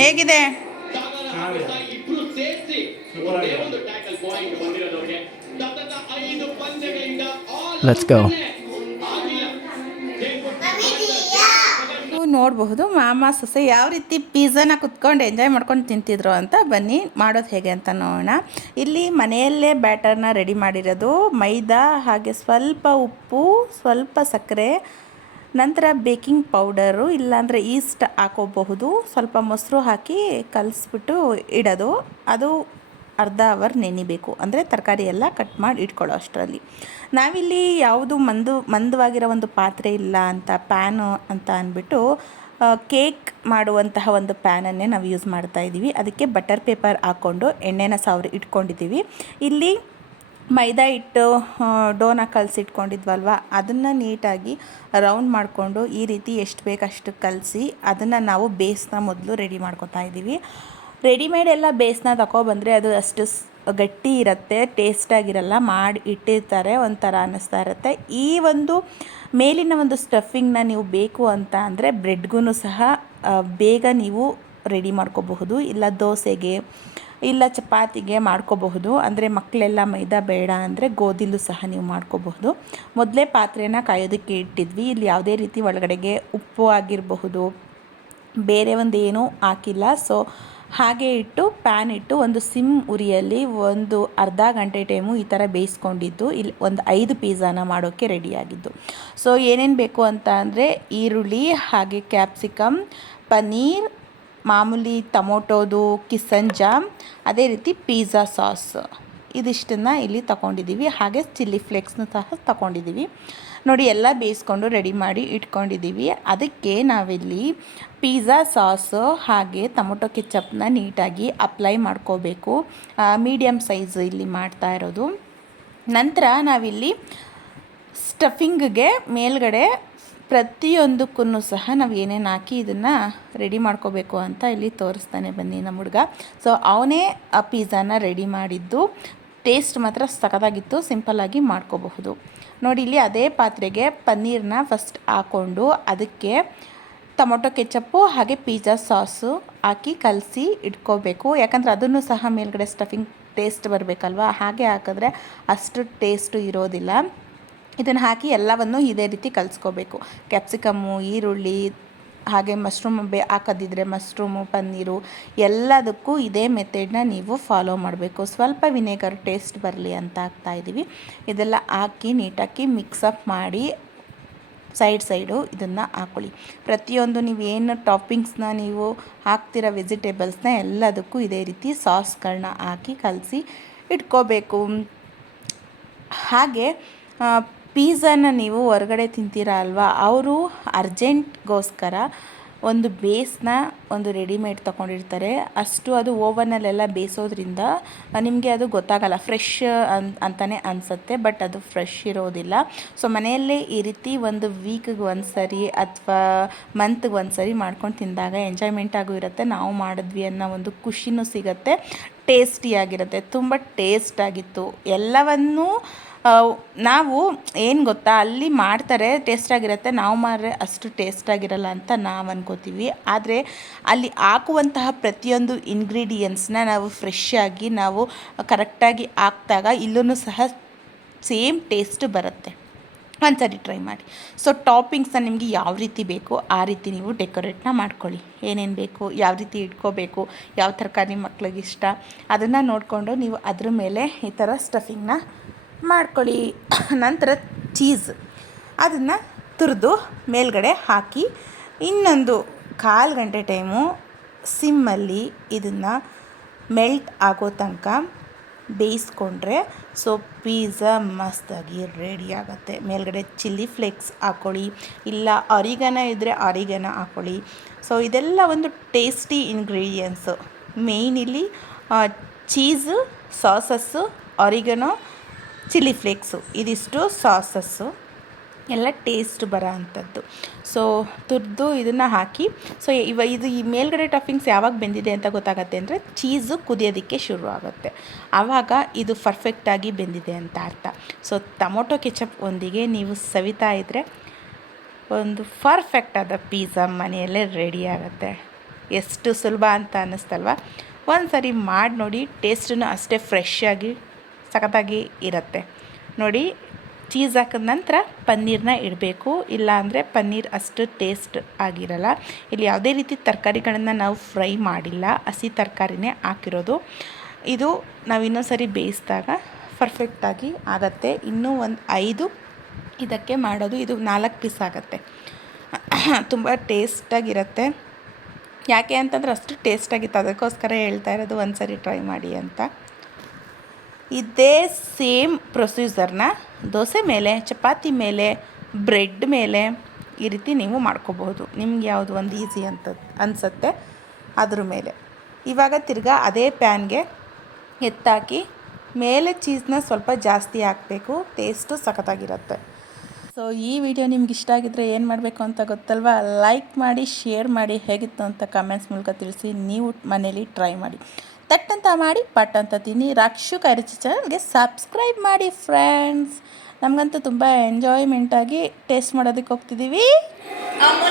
ಹೇಗಿದೆ? ಇಬ್ರು ಸೇರಿಸಿ ಒಂದೇ ಒಂದು ಟ್ಯಾಕಲ್ ಪಾಯಿಂಟ್ ಬಂದಿರೋದವ್ರಿಗೆ. ಸತತ ಐದು ಪಂದ್ಯಗಳಿಂದ ಲೆಟ್ಸ್ ಗೋ ನೋಡಬಹುದು ಮಾಮ ಸೊಸೆ ಯಾವ ರೀತಿ ಪಿಜ್ಜಾನ ಕುತ್ಕೊಂಡು ಎಂಜಾಯ್ ಮಾಡ್ಕೊಂಡು ತಿಂತಿದ್ರು ಅಂತ ಬನ್ನಿ ಮಾಡೋದು ಹೇಗೆ ಅಂತ ನೋಡೋಣ. ಇಲ್ಲಿ ಮನೆಯಲ್ಲೇ ಬ್ಯಾಟರ್ನ ರೆಡಿ ಮಾಡಿರೋದು. ಮೈದಾ ಹಾಗೆ ಸ್ವಲ್ಪ ಉಪ್ಪು ಸ್ವಲ್ಪ ಸಕ್ಕರೆ ನಂತರ ಬೇಕಿಂಗ್ ಪೌಡರು ಇಲ್ಲಾಂದರೆ ಈಸ್ಟ್ ಹಾಕೋಬಹುದು. ಸ್ವಲ್ಪ ಮೊಸರು ಹಾಕಿ ಕಲಿಸ್ಬಿಟ್ಟು ಇಡೋದು. ಅದು ಅರ್ಧ ಅವರ್ ನೆನಿಬೇಕು. ಅಂದರೆ ತರಕಾರಿ ಎಲ್ಲ ಕಟ್ ಮಾಡಿ ಇಟ್ಕೊಳ್ಳೋ ಅಷ್ಟರಲ್ಲಿ. ನಾವಿಲ್ಲಿ ಯಾವುದು ಮಂದು, ಮಂದವಾಗಿರೋ ಒಂದು ಪಾತ್ರೆ ಇಲ್ಲ ಅಂತ, ಪ್ಯಾನು ಅಂತ ಅಂದ್ಬಿಟ್ಟು ಕೇಕ್ ಮಾಡುವಂತಹ ಒಂದು ಪ್ಯಾನನ್ನೇ ನಾವು ಯೂಸ್ ಮಾಡ್ತಾ ಇದ್ದೀವಿ ಅದಕ್ಕೆ ಬಟರ್ ಪೇಪರ್ ಹಾಕ್ಕೊಂಡು, ಎಣ್ಣೆನ ಸಾವಿರ ಇಟ್ಕೊಂಡಿದ್ದೀವಿ. ಇಲ್ಲಿ ಮೈದಾ ಹಿಟ್ಟು ಡೋನ ಕಲಸಿಟ್ಕೊಂಡಿದ್ವಲ್ವ? ಅದನ್ನು ನೀಟಾಗಿ ರೌಂಡ್ ಮಾಡಿಕೊಂಡು ಈ ರೀತಿ ಎಷ್ಟು ಬೇಕಷ್ಟು ಕಲಸಿ ಅದನ್ನು ನಾವು ಬೇಸ್ನ ಮೊದಲು ರೆಡಿ ಮಾಡ್ಕೊತಾ ಇದ್ದೀವಿ. ರೆಡಿಮೇಡ್ ಎಲ್ಲ ಬೇಸ್ನ ತಗೊಬಂದರೆ ಅದು ಅಷ್ಟು ಗಟ್ಟಿ ಇರುತ್ತೆ, ಟೇಸ್ಟಾಗಿರಲ್ಲ, ಮಾಡಿ ಇಟ್ಟಿರ್ತಾರೆ, ಒಂಥರ ಅನ್ನಿಸ್ತಾ ಇರುತ್ತೆ. ಈ ಒಂದು ಮೇಲಿನ ಒಂದು ಸ್ಟಫಿಂಗ್ನ ನೀವು ಬೇಕು ಅಂತ ಅಂದರೆ ಬ್ರೆಡ್ಗೂ ಸಹ ಬೇಗ ನೀವು ರೆಡಿ ಮಾಡ್ಕೋಬಹುದು. ಇಲ್ಲ ದೋಸೆಗೆ ಇಲ್ಲ ಚಪಾತಿಗೆ ಮಾಡ್ಕೋಬಹುದು. ಅಂದರೆ ಮಕ್ಕಳೆಲ್ಲ ಮೈದಾ ಬೇಡ ಅಂದರೆ ಗೋಧಿಲೂ ಸಹ ನೀವು ಮಾಡ್ಕೋಬಹುದು. ಮೊದಲೇ ಪಾತ್ರೆನ ಕಾಯೋದಕ್ಕೆ ಇಟ್ಟಿದ್ವಿ. ಇಲ್ಲಿ ಯಾವುದೇ ರೀತಿ ಒಳಗಡೆಗೆ ಉಪ್ಪು ಆಗಿರಬಹುದು. ಬೇರೆ ಒಂದು ಹಾಕಿಲ್ಲ. ಸೊ ಹಾಗೆ ಇಟ್ಟು ಪ್ಯಾನ್ ಇಟ್ಟು ಒಂದು ಸಿಮ್ ಉರಿಯಲ್ಲಿ ಒಂದು ಅರ್ಧ ಗಂಟೆ ಟೈಮು ಈ ಥರ ಬೇಯಿಸ್ಕೊಂಡಿದ್ದು. ಇಲ್ಲಿ ಒಂದು ಐದು ಪಿಜ್ಜಾನ ಮಾಡೋಕ್ಕೆ ರೆಡಿಯಾಗಿದ್ದು ಸೊ ಏನೇನು ಬೇಕು ಅಂತ ಅಂದರೆ ಈರುಳ್ಳಿ, ಹಾಗೆ ಕ್ಯಾಪ್ಸಿಕಮ್ ಪನ್ನೀರ್ ಮಾಮೂಲಿ ಟೊಮೊಟೊದು ಕಿಸನ್ ಜಾಮ್, ಅದೇ ರೀತಿ ಪಿಜ್ಜಾ ಸಾಸ್. ಇದಿಷ್ಟನ್ನು ಇಲ್ಲಿ ತಗೊಂಡಿದ್ದೀವಿ. ಹಾಗೆ ಚಿಲ್ಲಿ ಫ್ಲೇಕ್ಸ್ನು ಸಹ ತಗೊಂಡಿದ್ದೀವಿ. ನೋಡಿ, ಎಲ್ಲ ಬೇಯಿಸ್ಕೊಂಡು ರೆಡಿ ಮಾಡಿ ಇಟ್ಕೊಂಡಿದ್ದೀವಿ. ಅದಕ್ಕೆ ನಾವಿಲ್ಲಿ ಪಿಜ್ಜಾ ಸಾಸು ಹಾಗೆ ಟೊಮೊಟೊ ಕೆಚಪ್ನ ನೀಟಾಗಿ ಅಪ್ಲೈ ಮಾಡ್ಕೋಬೇಕು. ಮೀಡಿಯಮ್ ಸೈಜ್ ಇಲ್ಲಿ ಮಾಡ್ತಾ ಇರೋದು. ನಂತರ ನಾವಿಲ್ಲಿ ಸ್ಟಫಿಂಗ್ಗೆ ಮೇಲ್ಗಡೆ ಪ್ರತಿಯೊಂದಕ್ಕೂ ಸಹ ನಾವು ಏನೇನು ಹಾಕಿ ಇದನ್ನು ರೆಡಿ ಮಾಡ್ಕೋಬೇಕು ಅಂತ ಇಲ್ಲಿ ತೋರಿಸ್ತಾನೆ ಬನ್ನಿ ನಮ್ಮ ಹುಡುಗ. ಸೊ ಅವನೇ ಆ ಪಿಜ್ಜಾನ ರೆಡಿ ಮಾಡಿದ್ದು. ಟೇಸ್ಟ್ ಮಾತ್ರ ಸಖತ್ತಾಗಿತ್ತು ಸಿಂಪಲ್ಲಾಗಿ ಮಾಡ್ಕೋಬಹುದು. ನೋಡಿ, ಇಲ್ಲಿ ಅದೇ ಪಾತ್ರೆಗೆ ಪನ್ನೀರನ್ನ ಫಸ್ಟ್ ಹಾಕ್ಕೊಂಡು ಅದಕ್ಕೆ ಟೊಮೊಟೊ ಕೆಚಪ್ಪು ಹಾಗೆ ಪಿಜ್ಜಾ ಸಾಸು ಹಾಕಿ ಕಲಸಿ ಇಟ್ಕೋಬೇಕು. ಯಾಕಂದರೆ ಅದನ್ನು ಸಹ ಮೇಲ್ಗಡೆ ಸ್ಟಫಿಂಗ್ ಟೇಸ್ಟ್ ಬರಬೇಕಲ್ವ? ಹಾಗೆ ಹಾಕಿದ್ರೆ ಅಷ್ಟು ಟೇಸ್ಟು ಇರೋದಿಲ್ಲ. ಇದನ್ನು ಹಾಕಿ ಎಲ್ಲವನ್ನು ಇದೇ ರೀತಿ ಕಲಿಸ್ಕೋಬೇಕು. ಕ್ಯಾಪ್ಸಿಕಮ್ಮು, ಈರುಳ್ಳಿ, ಹಾಗೆ ಮಶ್ರೂಮ್ ಬೇ, ಹಾಕೋದಿದ್ರೆ ಮಶ್ರೂಮು, ಪನ್ನೀರು ಎಲ್ಲದಕ್ಕೂ ಇದೇ ಮೆಥಡ್ನ ನೀವು ಫಾಲೋ ಮಾಡಬೇಕು. ಸ್ವಲ್ಪ ವಿನೆಗರ್ ಟೇಸ್ಟ್ ಬರಲಿ ಅಂತ ಹಾಕ್ತಾ ಇದ್ದೀವಿ ಇದೆಲ್ಲ ಹಾಕಿ ನೀಟಾಗಿ ಮಿಕ್ಸಪ್ ಮಾಡಿ ಸೈಡ್ ಸೈಡು ಇದನ್ನು ಹಾಕೊಳ್ಳಿ. ಪ್ರತಿಯೊಂದು ನೀವು ಏನು ಟಾಪಿಂಗ್ಸ್ನ ನೀವು ಹಾಕ್ತಿರೋ ವೆಜಿಟೇಬಲ್ಸ್ನ ಎಲ್ಲದಕ್ಕೂ ಇದೇ ರೀತಿ ಸಾಸ್ಗಳನ್ನ ಹಾಕಿ ಕಲಸಿ ಇಟ್ಕೋಬೇಕು. ಹಾಗೆ ಪಿಜ್ಜಾನ ನೀವು ಹೊರಗಡೆ ತಿಂತೀರಾ ಅಲ್ವಾ? ಅವರು ಅರ್ಜೆಂಟ್ಗೋಸ್ಕರ ಒಂದು ಬೇಸ್ನ ಒಂದು ರೆಡಿಮೇಡ್ ತೊಗೊಂಡಿರ್ತಾರೆ. ಅಷ್ಟು ಅದು ಓವನಲ್ಲೆಲ್ಲ ಬೇಯಿಸೋದ್ರಿಂದ ನಿಮಗೆ ಅದು ಗೊತ್ತಾಗಲ್ಲ. ಫ್ರೆಶ್ ಅನ್ ಅಂತಲೇ ಅನಿಸುತ್ತೆ, ಬಟ್ ಅದು ಫ್ರೆಶ್ ಇರೋದಿಲ್ಲ. ಸೊ, ಮನೆಯಲ್ಲೇ ಈ ರೀತಿ ಒಂದು ವೀಕ್ಗೆ ಒಂದು ಸರಿ ಅಥವಾ ಮಂತ್ಗೆ ಒಂದು ಸರಿ ಮಾಡ್ಕೊಂಡು ತಿಂದಾಗ ಎಂಜಾಯ್ಮೆಂಟ್ ಆಗೂ ಇರುತ್ತೆ. ನಾವು ಮಾಡಿದ್ವಿ ಅನ್ನೋ ಒಂದು ಖುಷಿನೂ ಸಿಗುತ್ತೆ. ಟೇಸ್ಟಿಯಾಗಿರುತ್ತೆ. ತುಂಬ ಟೇಸ್ಟಾಗಿತ್ತು. ಎಲ್ಲವನ್ನೂ ನಾವು ಏನು ಗೊತ್ತಾ, ಅಲ್ಲಿ ಮಾಡ್ತಾರೆ ಟೇಸ್ಟಾಗಿರುತ್ತೆ ನಾವು ಮಾಡ್ರೆ ಅಷ್ಟು ಟೇಸ್ಟಾಗಿರಲ್ಲ ಅಂತ ನಾವು ಅನ್ಕೋತೀವಿ. ಆದರೆ ಅಲ್ಲಿ ಹಾಕುವಂತಹ ಪ್ರತಿಯೊಂದು ಇಂಗ್ರೀಡಿಯೆಂಟ್ಸ್ನ ನಾವು ಫ್ರೆಶ್ ಆಗಿ ನಾವು ಕರೆಕ್ಟಾಗಿ ಹಾಕ್ದಾಗ ಇಲ್ಲೂ ಸಹ ಸೇಮ್ ಟೇಸ್ಟ್ ಬರುತ್ತೆ. ಒಂದ್ಸರಿ ಟ್ರೈ ಮಾಡಿ. ಸೊ ಟಾಪಿಂಗ್ಸ್ನ ನಿಮಗೆ ಯಾವ ರೀತಿ ಬೇಕು ಆ ರೀತಿ ನೀವು ಡೆಕೋರೇಟ್ನ ಮಾಡ್ಕೊಳ್ಳಿ. ಏನೇನು ಬೇಕು, ಯಾವ ರೀತಿ ಇಟ್ಕೋಬೇಕು, ಯಾವ ತರಕಾರಿ ಮಕ್ಳಿಗೆ ಇಷ್ಟ, ಅದನ್ನು ನೋಡಿಕೊಂಡು ನೀವು ಅದ್ರ ಮೇಲೆ ಈ ಥರ ಸ್ಟಫಿಂಗ್ನ ಮಾಡ್ಕೊಳ್ಳಿ ನಂತರ ಚೀಸ್. ಅದನ್ನು ತುರಿದು ಮೇಲ್ಗಡೆ ಹಾಕಿ, ಇನ್ನೊಂದು ಕಾಲು ಗಂಟೆ ಟೈಮು ಸಿಮ್ಮಲ್ಲಿ ಇದನ್ನು ಮೆಲ್ಟ್ ಆಗೋ ತನಕ ಬೇಯಿಸ್ಕೊಂಡ್ರೆ ಸೊ ಪಿಜ್ಜಾ ಮಸ್ತಾಗಿ ರೆಡಿ ಆಗುತ್ತೆ. ಮೇಲ್ಗಡೆ ಚಿಲ್ಲಿ ಫ್ಲೇಕ್ಸ್ ಹಾಕ್ಕೊಳ್ಳಿ ಇಲ್ಲ ಅರಿಗನ ಇದ್ದರೆ ಅರಿಗನ ಹಾಕ್ಕೊಳ್ಳಿ ಸೊ ಇದೆಲ್ಲ ಒಂದು ಟೇಸ್ಟಿ ಇಂಗ್ರೀಡಿಯೆಂಟ್ಸು. ಮೇಯ್ನ್ ಇಲ್ಲಿ cheese, sauces oregano chilli flakes, ಇದಿಷ್ಟು ಸಾಸಸ್ಸು, ಎಲ್ಲ ಟೇಸ್ಟ್ ಬರೋ ಅಂಥದ್ದು ಸೊ ತುರಿದು ಇದನ್ನು ಹಾಕಿ ಸೊ ಇವ ಇದು ಈ ಮೇಲ್ಗಡೆ ಟಫಿಂಗ್ಸ್ ಯಾವಾಗ ಬೆಂದಿದೆ ಅಂತ ಗೊತ್ತಾಗತ್ತೆ ಅಂದರೆ ಚೀಸು ಕುದಿಯೋದಕ್ಕೆ ಶುರು ಆಗುತ್ತೆ ಆವಾಗ ಇದು ಪರ್ಫೆಕ್ಟಾಗಿ ಬೆಂದಿದೆ ಅಂತ ಅರ್ಥ. ಸೊ ಟೊಮೊಟೊ ಕೆಚಪ್ ಒಂದಿಗೆ ನೀವು ಸವಿತಾ ಇದ್ದರೆ ಒಂದು ಪರ್ಫೆಕ್ಟ್ ಆದ ಪಿಜ್ಜಾ ಮನೆಯಲ್ಲೇ ರೆಡಿ ಆಗುತ್ತೆ. ಎಷ್ಟು ಸುಲಭ ಅಂತ ಅನ್ನಿಸ್ತಲ್ವ? ಒಂದು ಸರಿ ಮಾಡಿ ನೋಡಿ ಟೇಸ್ಟನ್ನು ಅಷ್ಟೇ ಫ್ರೆಶ್ ಆಗಿ ಸಖತ್ತಾಗಿ ಇರುತ್ತೆ. ನೋಡಿ, ಚೀಸ್ ಹಾಕಿದ ನಂತರ ಪನ್ನೀರನ್ನ ಇಡಬೇಕು. ಇಲ್ಲ ಅಂದರೆ ಪನ್ನೀರ್ ಅಷ್ಟು ಟೇಸ್ಟ್ ಆಗಿರಲ್ಲ. ಇಲ್ಲಿ ಯಾವುದೇ ರೀತಿ ತರಕಾರಿಗಳನ್ನು ನಾವು ಫ್ರೈ ಮಾಡಿಲ್ಲ. ಹಸಿ ತರಕಾರಿನೇ ಹಾಕಿರೋದು. ಇದು ನಾವು ಇನ್ನೊಂದು ಸರಿ ಬೇಯಿಸಿದಾಗ ಪರ್ಫೆಕ್ಟಾಗಿ ಆಗುತ್ತೆ. ಇನ್ನೂ ಒಂದು ಐದು ಇದಕ್ಕೆ ಮಾಡೋದು. ಇದು ನಾಲ್ಕು ಪೀಸ್ ಆಗುತ್ತೆ. ತುಂಬ ಟೇಸ್ಟಾಗಿರುತ್ತೆ ಯಾಕೆ ಅಂತಂದ್ರೆ ಅಷ್ಟು ಟೇಸ್ಟಾಗಿತ್ತು ಅದಕ್ಕೋಸ್ಕರ ಹೇಳ್ತಾ ಇರೋದು ಒಂದು ಸರಿ ಟ್ರೈ ಮಾಡಿ ಅಂತ. ಇದೇ ಸೇಮ್ ಪ್ರೊಸೀಜರ್ನ ದೋಸೆ ಮೇಲೆ, ಚಪಾತಿ ಮೇಲೆ, ಬ್ರೆಡ್ ಮೇಲೆ ಈ ರೀತಿ ನೀವು ಮಾಡ್ಕೋಬಹುದು ನಿಮ್ಗೆ ಯಾವುದು ಒಂದು ಈಸಿ ಅಂತ ಅನಿಸುತ್ತೆ ಅದ್ರ ಮೇಲೆ. ಇವಾಗ ತಿರ್ಗಾ ಅದೇ ಪ್ಯಾನ್ಗೆ ಎತ್ತಾಕಿ ಮೇಲೆ ಚೀಸ್ನ ಸ್ವಲ್ಪ ಜಾಸ್ತಿ ಹಾಕಬೇಕು, ಟೇಸ್ಟು ಸಖತ್ತಾಗಿರುತ್ತೆ. ಸೊ ಈ ವಿಡಿಯೋ ನಿಮ್ಗೆ ಇಷ್ಟ ಆಗಿದ್ರೆ ಏನು ಮಾಡಬೇಕು ಅಂತ ಗೊತ್ತಲ್ವಾ? ಲೈಕ್ ಮಾಡಿ ಶೇರ್ ಮಾಡಿ ಹೇಗಿತ್ತು ಅಂತ ಕಮೆಂಟ್ಸ್ ಮೂಲಕ ತಿಳಿಸಿ ನೀವು ಮನೇಲಿ ಟ್ರೈ ಮಾಡಿ. ತಟ್ಟಂತ ಮಾಡಿ ಪಟ್ ಅಂತ ತಿನ್ನಿ. ರಾಕ್ಷು ಕರಿಚಿ ಚಾನಲ್ಗೆ ಸಬ್ಸ್ಕ್ರೈಬ್ ಮಾಡಿ ಫ್ರೆಂಡ್ಸ್ ನಮಗಂತೂ ತುಂಬ ಎಂಜಾಯ್ಮೆಂಟಾಗಿ ಟೇಸ್ಟ್ ಮಾಡೋದಕ್ಕೆ ಹೋಗ್ತಿದ್ದೀವಿ ಅಮ್ಮ